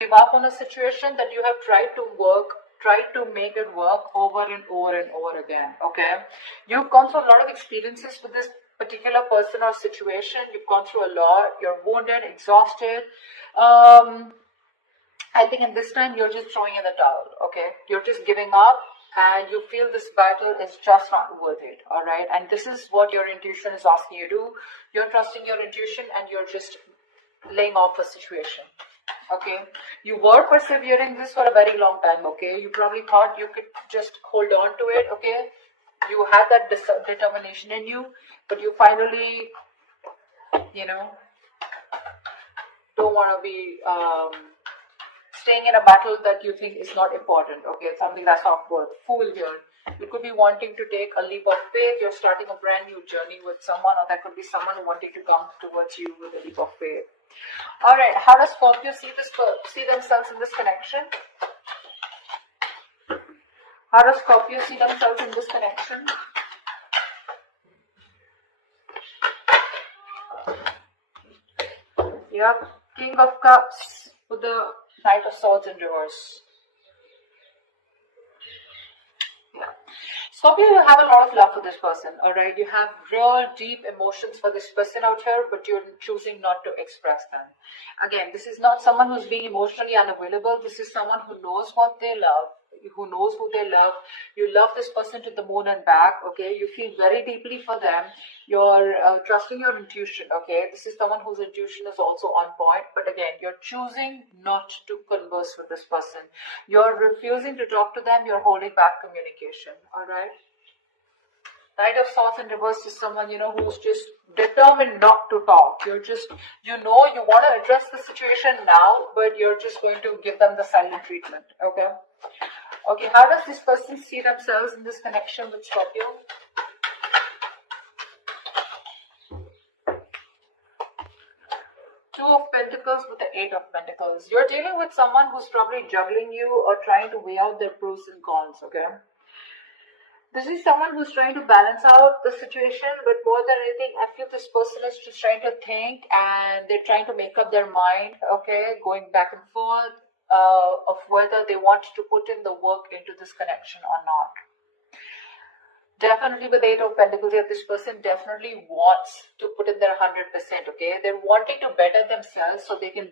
give up on a situation that you have tried to make it work over and over and over again. Okay, you've gone through a lot of experiences with this particular person or situation. You've gone through a lot. You're wounded, exhausted. I think at this time you're just throwing in the towel. Okay, you're just giving up, and you feel this battle is just not worth it. All right, and this is what your intuition is asking you to do. You're trusting your intuition, and you're just laying off a situation. Okay, you were persevering this for a very long time. Okay, you probably thought you could just hold on to it. Okay, you had that determination in you, but you finally, don't want to be staying in a battle that you think is not important. Okay, something that's not worth. Fool here. You could be wanting to take a leap of faith. You're starting a brand new journey with someone, or that could be someone wanting to come towards you with a leap of faith. All right, how does Scorpio see themselves in this connection? How does Scorpio see themselves in this connection? Yeah, King of Cups with the Knight of Swords in reverse. Yeah. Scorpio, you have a lot of love for this person, alright? You have real deep emotions for this person out here, but you're choosing not to express them. Again, this is not someone who's being emotionally unavailable. This is someone who knows what they love, who knows who they love. You love this person to the moon and back, okay? You feel very deeply for them. You're trusting your intuition, okay? This is someone whose intuition is also on point, but again, you're choosing not to converse with this person. You're refusing to talk to them. You're holding back communication, all right? Knight of Swords in reverse is someone, who's just determined not to talk. You're just, you want to address the situation now, but you're just going to give them the silent treatment, okay? Okay, how does this person see themselves in this connection with Scorpio? Two of Pentacles with the Eight of Pentacles. You're dealing with someone who's probably juggling you or trying to weigh out their pros and cons, okay? This is someone who's trying to balance out the situation, but more than anything, I feel this person is just trying to think, and they're trying to make up their mind, okay, going back and forth of whether they want to put in the work into this connection or not. Definitely with Eight of Pentacles here, this person definitely wants to put in their 100%, okay? They're wanting to better themselves so they can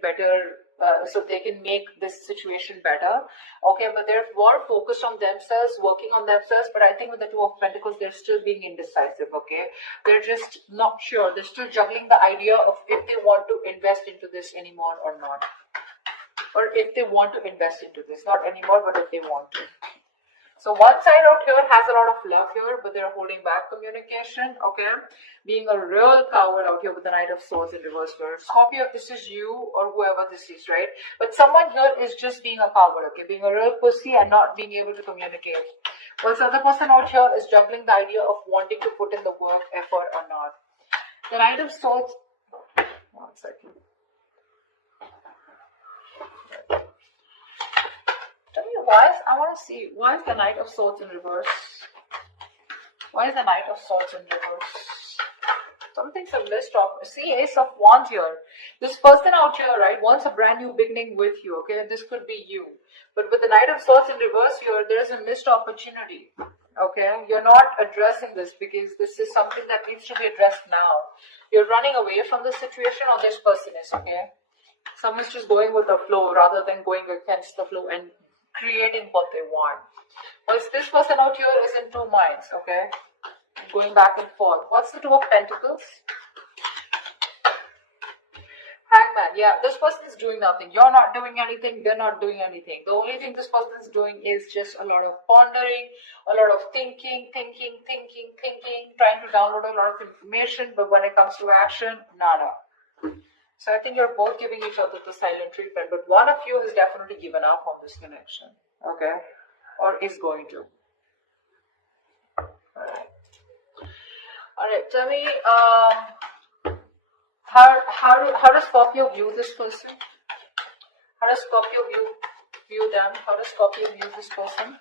make this situation better, okay? But they're more focused on themselves, working on themselves, but I think with the Two of Pentacles, they're still being indecisive, okay? They're just not sure. They're still juggling the idea of if they want to invest into this anymore or not. Or if they want to invest into this, not anymore, but if they want to. So one side out here has a lot of love here, but they're holding back communication, okay? Being a real coward out here with the Knight of Swords in reverse here. Scorpio, if this is you or whoever this is, right? But someone here is just being a coward, okay? Being a real pussy and not being able to communicate. Well, this other person out here is juggling the idea of wanting to put in the work, effort or not. The Knight of Swords, one second. Why is the Knight of Swords in reverse? Why is the Knight of Swords in reverse? Something's a missed up. See, Ace of Wands here. This person out here, right, wants a brand new beginning with you, okay? This could be you. But with the Knight of Swords in reverse here, there's a missed opportunity, okay? You're not addressing this because this is something that needs to be addressed now. You're running away from the situation, or this person is, okay? Someone's just going with the flow rather than going against the flow and creating what they want. Well, this person out here is in two minds, okay? Going back and forth. What's the Two of Pentacles? Hangman. Yeah, this person is doing nothing. You're not doing anything. They're not doing anything. The only thing this person is doing is just a lot of pondering, a lot of thinking, trying to download a lot of information, but when it comes to action, nada. So I think you're both giving each other the silent treatment, but one of you has definitely given up on this connection, okay? Or is going to. Alright, tell me, how does Scorpio view this person? How does Scorpio view them? How does Scorpio view this person?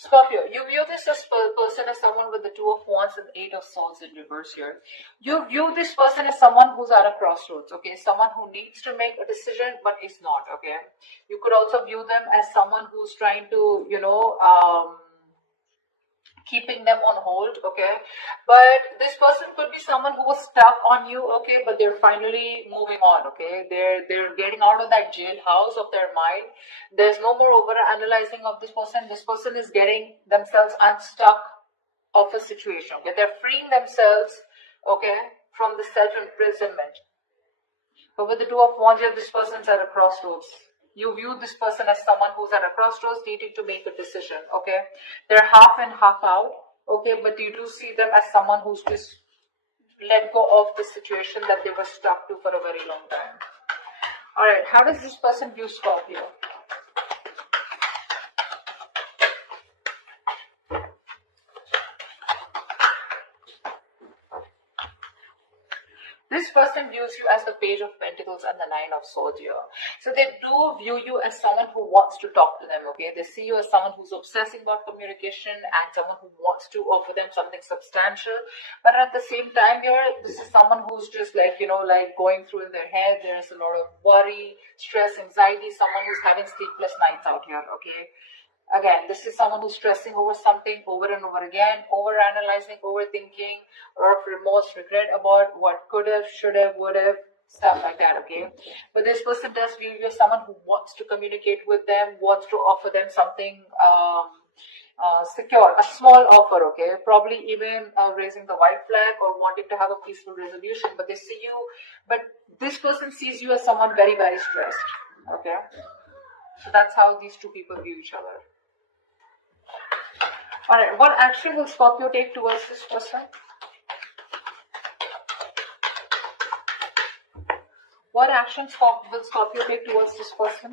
Scorpio, you view this person as someone with the Two of Wands and Eight of Swords in reverse here. You view this person as someone who's at a crossroads, okay? Someone who needs to make a decision but is not, okay? You could also view them as someone who's trying to, keeping them on hold, okay? But this person could be someone who was stuck on you, okay? But they're finally moving on, okay? They're getting out of that jailhouse of their mind. There's no more over analyzing of this person. This person is getting themselves unstuck of a situation, okay? They're freeing themselves, okay, from the self-imprisonment. But with the Two of Wands, this person's at a crossroads. You view this person as someone who's at a crossroads needing to make a decision, okay? They're half in, half out, okay? But you do see them as someone who's just let go of the situation that they were stuck to for a very long time. Alright, how does this person view Scorpio? This person views you as the Page of Pentacles and the Nine of Swords here. So they do view you as someone who wants to talk to them, okay? They see you as someone who's obsessing about communication and someone who wants to offer them something substantial. But at the same time here, this is someone who's just like, like going through in their head. There's a lot of worry, stress, anxiety, someone who's having sleepless nights out here, okay? Again, this is someone who's stressing over something over and over again, over-analyzing, overthinking, or remorse, regret about what could have, should have, would have, stuff like that, okay? But this person does view you as someone who wants to communicate with them, wants to offer them something secure, a small offer, okay? Probably even raising the white flag or wanting to have a peaceful resolution, but this person sees you as someone very, very stressed, okay? So that's how these two people view each other. Alright, what action will Scorpio take towards this person? What action will Scorpio take towards this person?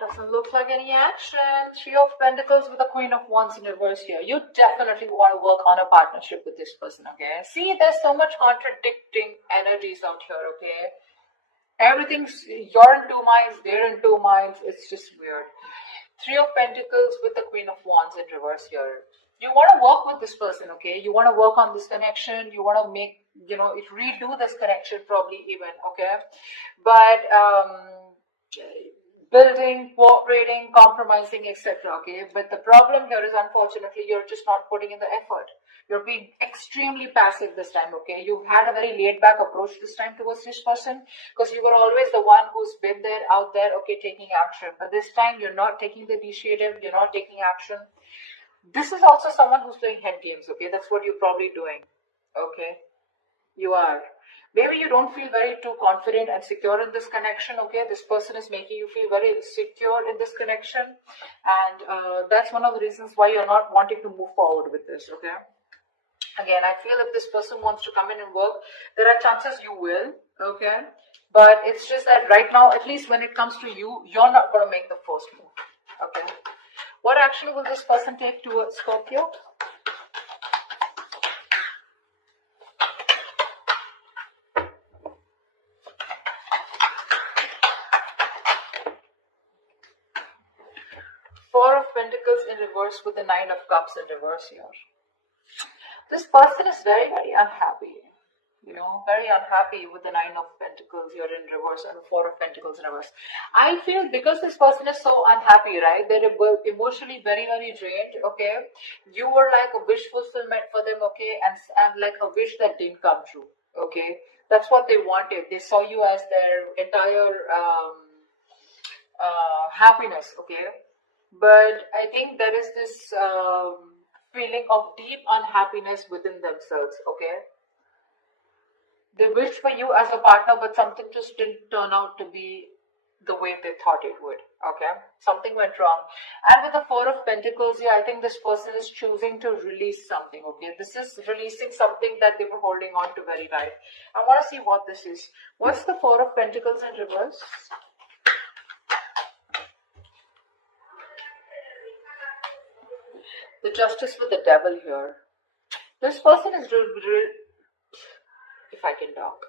Doesn't look like any action. Three of Pentacles with the Queen of Wands in reverse here. You definitely want to work on a partnership with this person, okay? See, there's so much contradicting energies out here, okay? Everything's, you're in two minds, they're in two minds. It's just weird. Three of Pentacles with the Queen of Wands in reverse here. You want to work with this person, okay? You want to work on this connection. You want to make, redo this connection probably even, okay? But, building, cooperating, compromising, etc. Okay, but the problem here is unfortunately you're just not putting in the effort. You're being extremely passive this time. Okay, you've had a very laid-back approach this time towards this person because you were always the one who's been there, out there, okay, taking action. But this time you're not taking the initiative. You're not taking action. This is also someone who's playing head games. Okay, that's what you're probably doing. Okay, you are. Maybe you don't feel very too confident and secure in this connection, okay? This person is making you feel very insecure in this connection. And that's one of the reasons why you're not wanting to move forward with this, okay? Again, I feel if this person wants to come in and work, there are chances you will, okay? But it's just that right now, at least when it comes to you, you're not going to make the first move, okay? What action will this person take towards Scorpio? Four of Pentacles in reverse with the Nine of Cups in reverse here. This person is very, very unhappy. Very unhappy with the Nine of Pentacles here in reverse and the Four of Pentacles in reverse. I feel because this person is so unhappy, right? They're emotionally very, very drained, okay? You were like a wish fulfillment for them, okay? And like a wish that didn't come true, okay? That's what they wanted. They saw you as their entire happiness, okay? But I think there is this feeling of deep unhappiness within themselves, okay? They wished for you as a partner, but something just didn't turn out to be the way they thought it would, okay? Something went wrong. And with the Four of Pentacles here, I think this person is choosing to release something, okay? This is releasing something that they were holding on to very tight. I want to see what this is. What's the Four of Pentacles in reverse? The Justice with the Devil here. This person is if I can talk.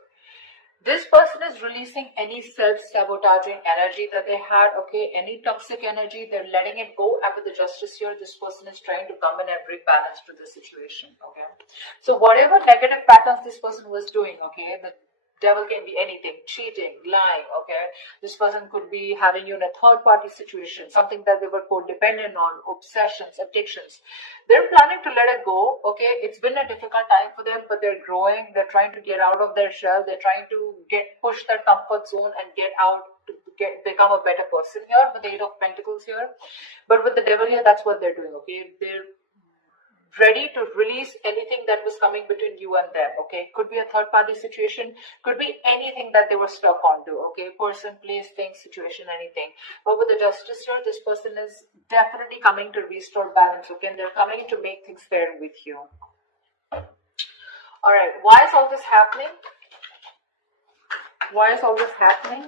This person is releasing any self-sabotaging energy that they had, okay, any toxic energy, they're letting it go. And with the justice here, this person is trying to come in and bring balance to the situation, okay. So whatever negative patterns this person was doing, okay, the devil can be anything, cheating, lying, okay. This person could be having you in a third-party situation, something that they were codependent on, obsessions, addictions. They're planning to let it go, okay. It's been a difficult time for them, but they're growing. They're trying to get out of their shell. They're trying to push their comfort zone and get out to become a better person here with the Eight of Pentacles here. But with the devil here, that's what they're doing, okay. They're ready to release anything that was coming between you and them, okay. Could be a third party situation, could be anything that they were stuck onto, okay. Person, place, thing, situation, anything. But with the justice here, this person is definitely coming to restore balance, okay. And they're coming to make things fair with you. All right, why is all this happening? Why is all this happening?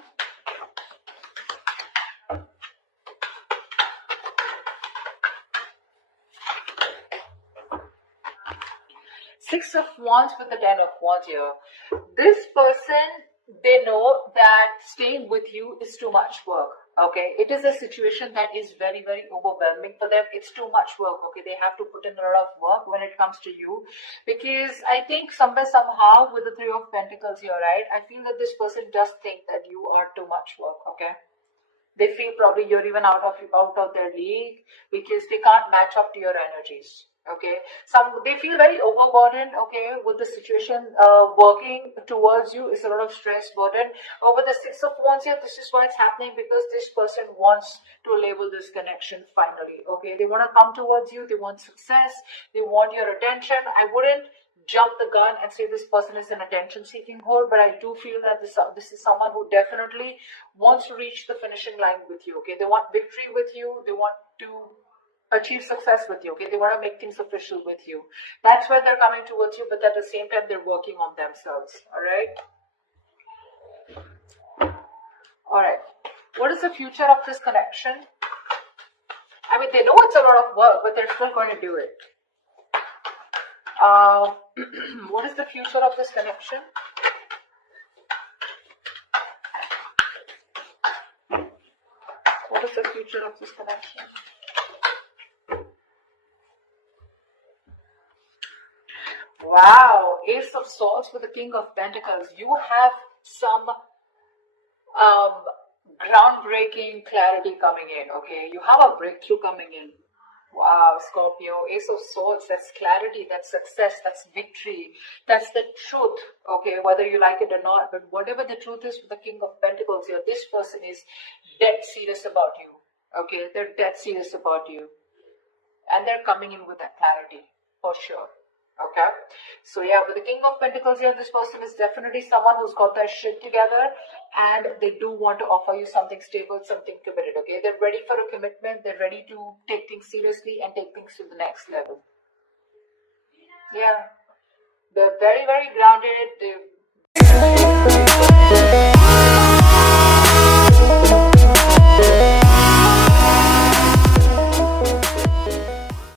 Six of Wands with the 10 of Wands here. This person, they know that staying with you is too much work, okay. It is a situation that is very, very overwhelming for them. It's too much work, okay. They have to put in a lot of work when it comes to you, because I think somewhere, somehow, with the Three of Pentacles here, right, I feel that this person does think that you are too much work, okay. They feel probably you're even out of their league, because they can't match up to your energies, okay. They feel very overburdened, okay, with the situation. Working towards you is a lot of stress, burden. Over the Six of Wands here, this is why it's happening, because this person wants to label this connection finally, okay. They want to come towards you. They want success. They want your attention. I wouldn't jump the gun and say this person is an attention-seeking whore, but I do feel that this is someone who definitely wants to reach the finishing line with you, okay. They want victory with you. They want to achieve success with you, okay. They want to make things official with you. That's why they're coming towards you, but at the same time, they're working on themselves, all right. All right, what is the future of this connection? I mean, they know it's a lot of work, but they're still going to do it. What is the future of this connection? What is the future of this connection? Wow, Ace of Swords with the King of Pentacles. You have some groundbreaking clarity coming in, okay? You have a breakthrough coming in. Wow, Scorpio, Ace of Swords, that's clarity, that's success, that's victory, that's the truth, okay, whether you like it or not. But whatever the truth is with the King of Pentacles here, this person is dead serious about you, okay, they're dead serious about you, and they're coming in with that clarity, for sure. Okay, so yeah, with the King of Pentacles here, this person is definitely someone who's got their shit together, and they do want to offer you something stable, something committed, okay? They're ready for a commitment. They're ready to take things seriously and take things to the next level. Yeah, they're very, very grounded.